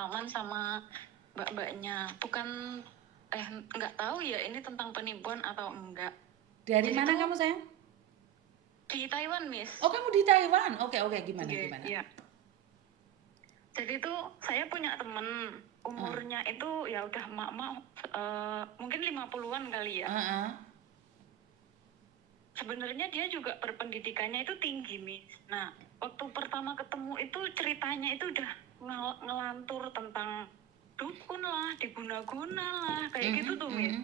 salaman sama mbak-mbaknya. Bukan nggak tahu ya ini tentang penipuan atau enggak. Dari Jadi mana tuh kamu sayang? di Taiwan, Miss. Oh, kamu di Taiwan. Oke, gimana? Iya. Jadi tuh saya punya temen umurnya itu ya udah mungkin 50-an kali ya. Sebenarnya dia juga berpendidikannya itu tinggi, Miss. Nah, waktu pertama ketemu itu ceritanya itu udah ngelantur tentang dukun lah, diguna-guna lah, kayak gitu tuh, Miss.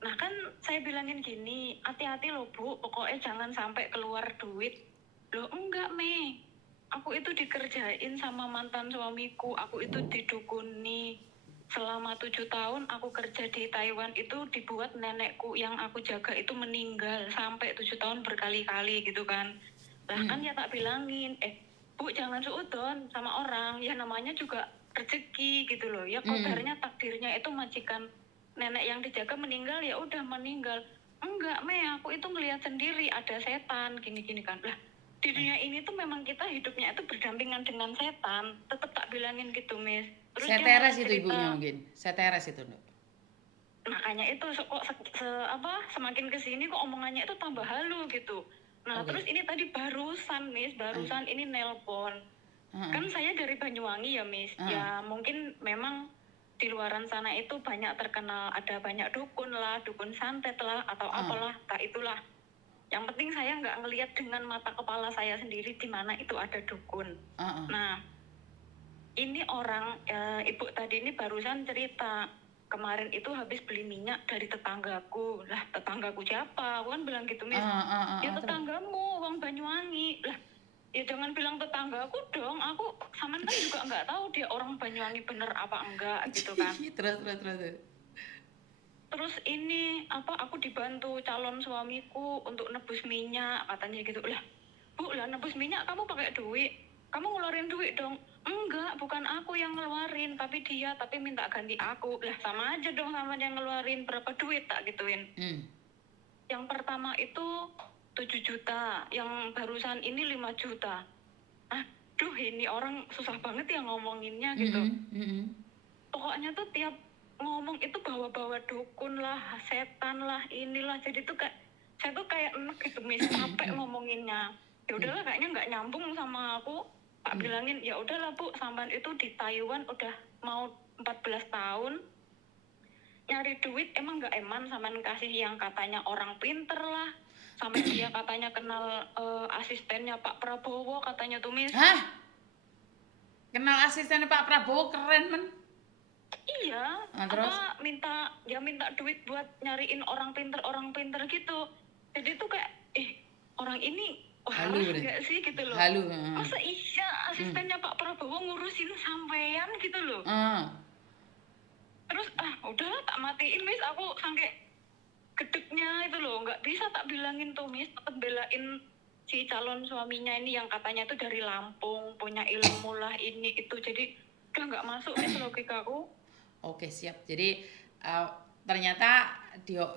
Nah kan saya bilangin gini, hati-hati loh Bu, pokoknya jangan sampai keluar duit. Loh enggak, Mei. Aku itu dikerjain sama mantan suamiku, aku itu didukuni. Selama 7 tahun aku kerja di Taiwan itu dibuat nenekku yang aku jaga itu meninggal sampai 7 tahun berkali-kali gitu kan. Lah kan ya tak bilangin, Bu jangan suudon sama orang, ya namanya juga rezeki gitu loh. Ya kodarnya takdirnya itu majikan nenek yang dijaga meninggal ya udah meninggal. Enggak, Mei, aku itu ngelihat sendiri ada setan gini-gini kan. Lah di dunia ini tuh memang kita hidupnya itu berdampingan dengan setan. Tetap tak bilangin gitu, Miss. Terus Seteres itu ibunya mungkin. Seteres itu, Nduk. Makanya itu kok semakin kesini kok omongannya itu tambah halu gitu. Nah, terus ini tadi barusan, Miss, ini nelpon. Kan saya dari Banyuwangi ya, Miss. Ya mungkin memang di luaran sana itu banyak terkenal, ada banyak dukun lah, dukun santet lah, atau apalah, tak itulah. Yang penting saya nggak ngelihat dengan mata kepala saya sendiri di mana itu ada dukun. Nah, ini orang ibu tadi ini barusan cerita kemarin itu habis beli minyak dari tetanggaku. Lah tetanggaku siapa? Aku kan bilang gitu, Miss. Ya tetanggamu, Wong Banyuwangi. Lah ya jangan bilang tetanggaku dong. Aku saman kan juga nggak tahu dia orang Banyuwangi bener apa enggak gitu kan. Terus ini aku dibantu calon suamiku untuk nebus minyak katanya gitu. Lah Bu, lah nebus minyak kamu pakai duit, kamu ngeluarin duit dong. Enggak, bukan aku yang ngeluarin, tapi dia, tapi minta ganti aku. Lah sama aja dong sama yang ngeluarin, berapa duit tak gituin. Yang pertama itu 7 juta, yang barusan ini 5 juta. Aduh, ini orang susah banget ya ngomonginnya gitu. Pokoknya tuh tiap ngomong itu bawa-bawa dukun lah, setan lah, inilah. Jadi tuh kayak saya tuh kayak enek gitu, Miss, capek ngomonginnya. Ya udahlah, kayaknya nggak nyambung sama aku. Tak bilangin, ya udahlah Bu, sampean itu di Taiwan udah mau 14 tahun. Nyari duit emang nggak eman sampean kasih yang katanya orang pinter lah. Sampai dia katanya kenal asistennya Pak Prabowo katanya tuh, Miss. Hah? Kenal asistennya Pak Prabowo, keren men. Iya, minta duit buat nyariin orang pinter gitu. Jadi tuh kayak orang ini harus nggak sih gitu loh. Masa iya asistennya Pak Prabowo ngurusin sampean gitu loh. Terus udahlah tak matiin, Miss. Aku sampai gedeknya itu loh, nggak bisa tak bilangin tuh, Miss. Tetap belain si calon suaminya ini yang katanya tuh dari Lampung, punya ilmu lah ini itu. Jadi udah nggak masuk, Miss, logikaku. Oke, siap. Jadi ternyata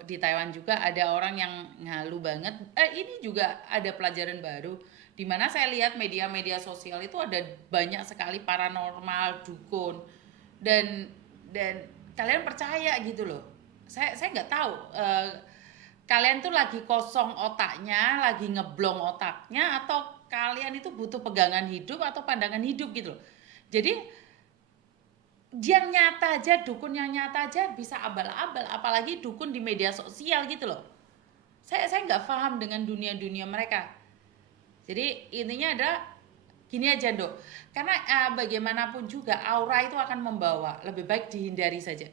di Taiwan juga ada orang yang ngalu banget. Ini juga ada pelajaran baru di mana saya lihat media-media sosial itu ada banyak sekali paranormal, dukun dan kalian percaya gitu loh. Saya nggak tahu kalian tuh lagi kosong otaknya, lagi ngeblong otaknya, atau kalian itu butuh pegangan hidup atau pandangan hidup gitu loh. Jadi yang nyata aja, dukun yang nyata aja bisa abal-abal, apalagi dukun di media sosial gitu loh. Saya nggak paham dengan dunia mereka. Jadi intinya ada gini aja, Dok. Karena bagaimanapun juga aura itu akan membawa, lebih baik dihindari saja.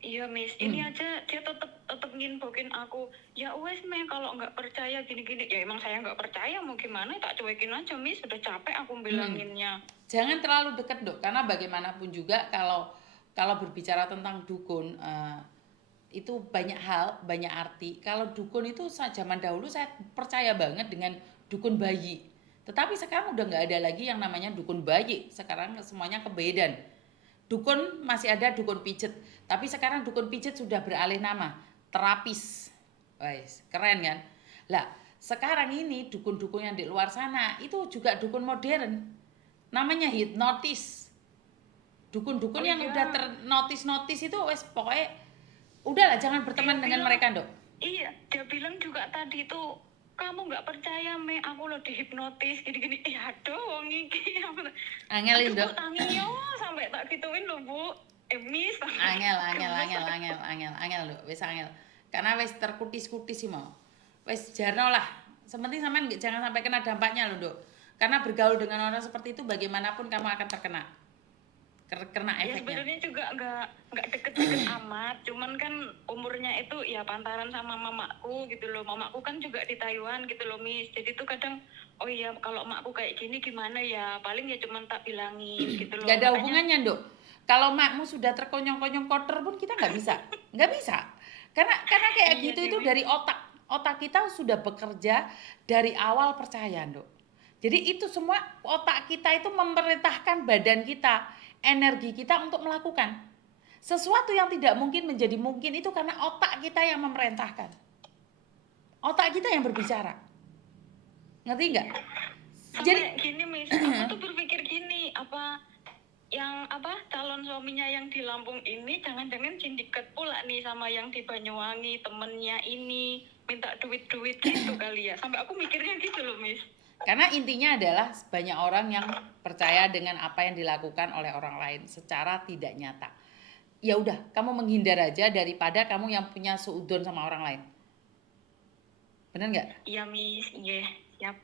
Iya, Miss, ini aja dia tetep nginfokin aku. Ya wes, Mei, kalau nggak percaya gini-gini. Ya emang saya nggak percaya, mau gimana, tak cuekin aja, Miss. Sudah capek aku bilanginnya. Jangan terlalu dekat, Dok, karena bagaimanapun juga kalau berbicara tentang dukun itu banyak hal, banyak arti. Kalau dukun itu zaman dahulu saya percaya banget dengan dukun bayi. Tetapi sekarang udah nggak ada lagi yang namanya dukun bayi. Sekarang semuanya kebedan. Dukun masih ada dukun pijet, tapi sekarang dukun pijet sudah beralih nama, terapis. Wais, keren kan? Lah, sekarang ini dukun-dukun yang di luar sana itu juga dukun modern. namanya hipnotis. Dukun-dukun Oh yang iya, udah ternotis-notis itu wes pokoknya udahlah jangan berteman dengan bilang, mereka, Dok. iya, dia bilang juga tadi tuh, kamu nggak percaya me, aku lo dihipnotis gini-gini. Aduh, wong iki. Angel Aduh itu, bu, tangi yo sampai tak gituin lo bu. Miss, angel, Dok. Wes angel. Karena wes terkutis-kutis sih mau. Wes jarno lah. Sementing sampean jangan sampai kena dampaknya loh, Dok. Karena bergaul dengan orang seperti itu bagaimanapun kamu akan terkena ya efeknya. sebenarnya juga nggak deket-deket amat, cuman kan umurnya itu ya pantaran sama mamaku gitu loh. Mamaku kan juga di Taiwan gitu loh, Miss. Jadi tuh kadang, oh iya kalau makku kayak gini gimana ya, paling ya cuman tak bilangin gitu loh. Gak ada Makanya hubungannya, Dok. Kalau makmu sudah terkonyong-konyong kotor pun kita nggak bisa. Karena kayak iya gitu sih, itu Miss. dari otak kita sudah bekerja dari awal percaya, Dok. Jadi itu semua otak kita itu memerintahkan badan kita, energi kita untuk melakukan sesuatu yang tidak mungkin menjadi mungkin itu karena otak kita yang memerintahkan. Otak kita yang berbicara. Ngerti nggak? Jadi Sampai gini, Miss, aku tuh berpikir gini, apa yang calon suaminya yang di Lampung ini jangan-jangan sindikat pula nih sama yang di Banyuwangi, temennya ini minta duit-duit gitu kali ya. Sampai aku mikirnya gitu loh, Miss. karena intinya adalah banyak orang yang percaya dengan apa yang dilakukan oleh orang lain secara tidak nyata. Ya udah, kamu menghindar aja daripada kamu yang punya suudon sama orang lain. Bener nggak? Iya, Miss. Iya, siap.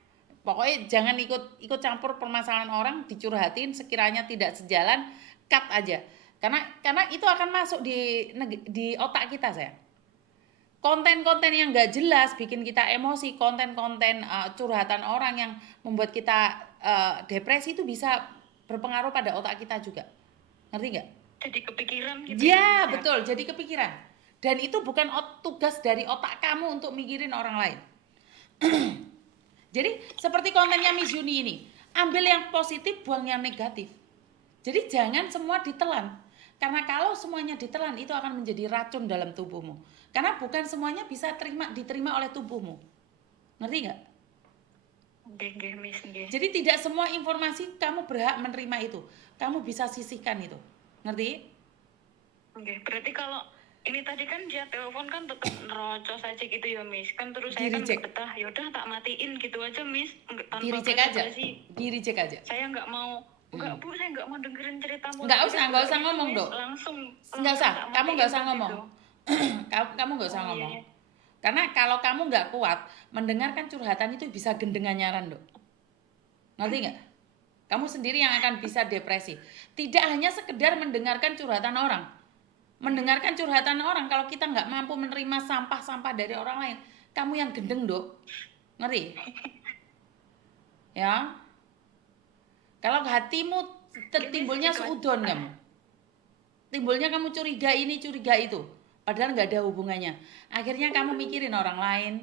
Pokoknya jangan ikut campur permasalahan orang, dicurhatin sekiranya tidak sejalan, cut aja. Karena itu akan masuk di otak kita, saya. Konten-konten yang nggak jelas bikin kita emosi, konten-konten curhatan orang yang membuat kita depresi itu bisa berpengaruh pada otak kita juga. Ngerti nggak? Jadi kepikiran gitu ya, Ya, Miss, ya. betul. Jadi kepikiran. Dan itu bukan tugas dari otak kamu untuk mikirin orang lain. Jadi seperti kontennya Miss Yuni ini, ambil yang positif, buang yang negatif. Jadi jangan semua ditelan. Karena kalau semuanya ditelan itu akan menjadi racun dalam tubuhmu. Karena bukan semuanya bisa diterima oleh tubuhmu. Ngerti nggak? Nggih, Miss, nggih. Jadi tidak semua informasi kamu berhak menerima itu. Kamu bisa sisihkan itu. Ngerti? Oke, berarti kalau ini tadi kan dia telepon kan tetap nerocos aja gitu ya, Miss. Kan terus saya kan Di-reject. betah, yaudah tak matiin gitu aja, Miss. Tanpa Di-reject aja. basa-basi. Di-reject aja. Saya nggak mau, enggak Bu, saya nggak mau dengerin ceritamu. Nggak lagi. usah, Saya nggak juga usah gitu, ngomong, Miss. Dok. Langsung Nggak usah, tak kamu matiin nggak usah tadi ngomong. tuh. Kamu nggak usah Oh iya, ngomong. iya. Karena kalau kamu nggak kuat, mendengarkan curhatan itu bisa gendengan nyaran, Dok. Ngerti nggak? Kamu sendiri yang akan bisa depresi. Tidak hanya sekedar mendengarkan curhatan orang. Mendengarkan curhatan orang, kalau kita nggak mampu menerima sampah-sampah dari orang lain, kamu yang gendeng, Dok. Ngerti? Ya. Kalau hatimu timbulnya seudon kamu. Timbulnya kamu curiga ini, curiga itu. Padahal nggak ada hubungannya. Akhirnya kamu mikirin orang lain.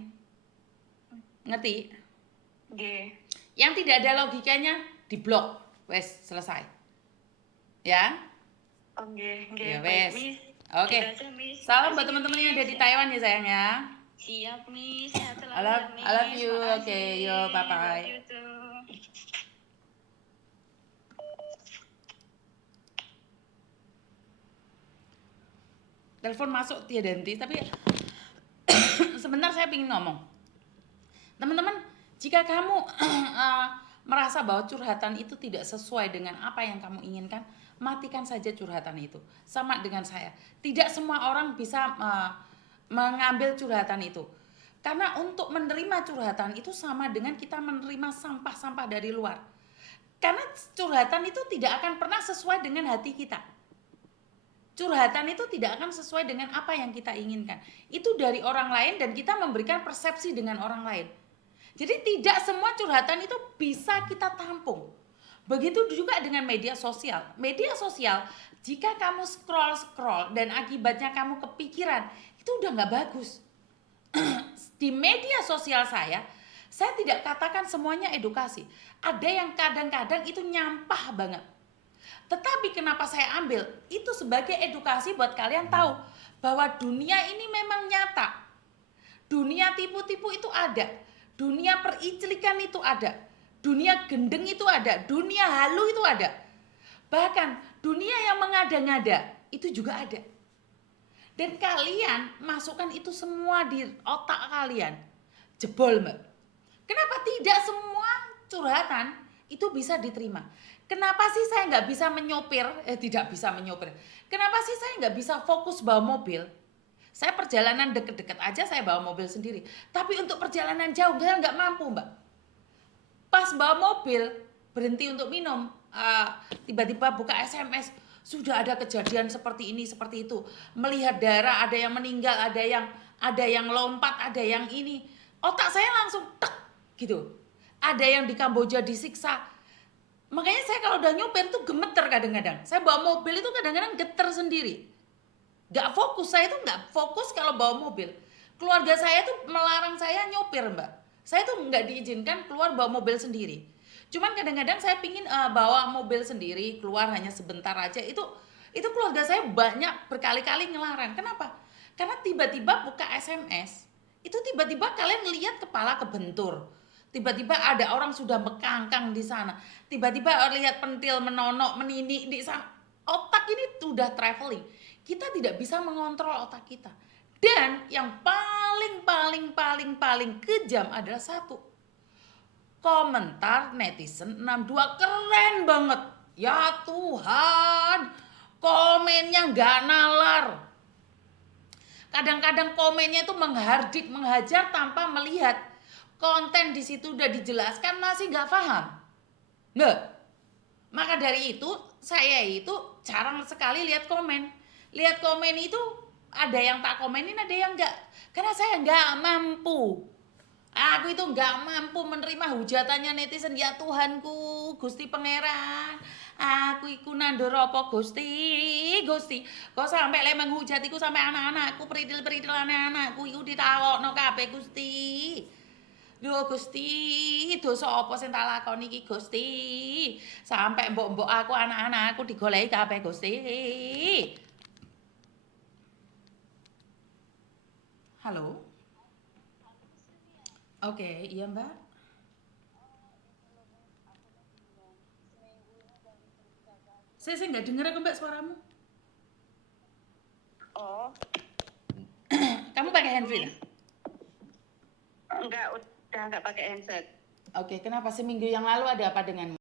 Ngerti? Nggih. Yang tidak ada logikanya diblok. Wes, selesai. Ya? Oke, Ya, baik, wes. Miss. Oke. Gitu aja, Miss. Salam buat Makasih, teman-teman yang ada di Miss. Taiwan ya, sayang ya. Siap, Miss. Sehat selalu I love, ya, Miss. I love you. Makasih. Oke, yo, bye-bye. Love you too. Telepon masuk tiada henti, tapi sebentar saya ingin ngomong. Teman-teman, jika kamu merasa bahwa curhatan itu tidak sesuai dengan apa yang kamu inginkan, matikan saja curhatan itu. Sama dengan saya. Tidak semua orang bisa mengambil curhatan itu. Karena untuk menerima curhatan itu sama dengan kita menerima sampah-sampah dari luar. Karena curhatan itu tidak akan pernah sesuai dengan hati kita. Curhatan itu tidak akan sesuai dengan apa yang kita inginkan. Itu dari orang lain dan kita memberikan persepsi dengan orang lain. Jadi tidak semua curhatan itu bisa kita tampung. Begitu juga dengan media sosial. Media sosial, jika kamu scroll dan akibatnya kamu kepikiran, itu udah nggak bagus. Di media sosial saya tidak katakan semuanya edukasi. Ada yang kadang-kadang itu nyampah banget. Tetapi kenapa saya ambil? Itu sebagai edukasi buat kalian tahu bahwa dunia ini memang nyata. Dunia tipu-tipu itu ada. Dunia periclikan itu ada. dunia gendeng itu ada, dunia halu itu ada. Bahkan dunia yang mengada-ngada itu juga ada. Dan kalian masukkan itu semua di otak kalian. Jebol, Mbak. Kenapa tidak semua curhatan itu bisa diterima? Kenapa sih saya nggak bisa menyopir? Tidak bisa menyopir. Kenapa sih saya nggak bisa fokus bawa mobil? Saya perjalanan deket-deket aja saya bawa mobil sendiri. Tapi untuk perjalanan jauh saya nggak mampu, Mbak. Pas bawa mobil, berhenti untuk minum, tiba-tiba buka SMS, sudah ada kejadian seperti ini, seperti itu. Melihat darah, ada yang meninggal, ada yang lompat, ada yang ini. Otak saya langsung tek gitu. Ada yang di Kamboja disiksa. Makanya saya kalau udah nyopir tuh gemeter kadang-kadang. Saya bawa mobil itu kadang-kadang geter sendiri. Gak fokus, saya tuh gak fokus kalau bawa mobil. Keluarga saya tuh melarang saya nyopir, Mbak. Saya tuh nggak diizinkan keluar bawa mobil sendiri. Cuman kadang-kadang saya pingin bawa mobil sendiri, keluar hanya sebentar aja. Itu keluarga saya banyak berkali-kali ngelarang. Kenapa? Karena tiba-tiba buka SMS, itu tiba-tiba kalian lihat kepala kebentur. Tiba-tiba ada orang sudah mekangkang di sana. Tiba-tiba lihat pentil menonok, menini di sana. Otak ini sudah traveling. Kita tidak bisa mengontrol otak kita. Dan yang paling kejam adalah satu. Komentar netizen 62 keren banget. Ya Tuhan, komennya nggak nalar. Kadang-kadang komennya itu menghardik, menghajar tanpa melihat. Konten di situ udah dijelaskan masih nggak paham. Nggak. Maka dari itu saya itu jarang sekali lihat komen. Lihat komen itu ada yang tak komenin, ada yang enggak. Karena saya enggak mampu. Aku itu enggak mampu menerima hujatannya netizen. Ya Tuhanku, Gusti Pangeran. Aku iku nandur apa Gusti? Gusti, kok sampai le menghujatiku sampai anak-anakku, peritil-peritil anak-anakku iku ditakokno kabeh Gusti. Duh Gusti, dosa apa sing tak lakoni iki Gusti? Sampai mbok-mbok aku, anak-anakku digoleki kabeh Gusti. Halo? Oke, iya Mbak. Saya nggak dengar kok Mbak suaramu. Oh, Kamu pakai handphone ya? enggak, udah enggak pakai handset. Oke, kenapa seminggu yang lalu ada apa denganmu?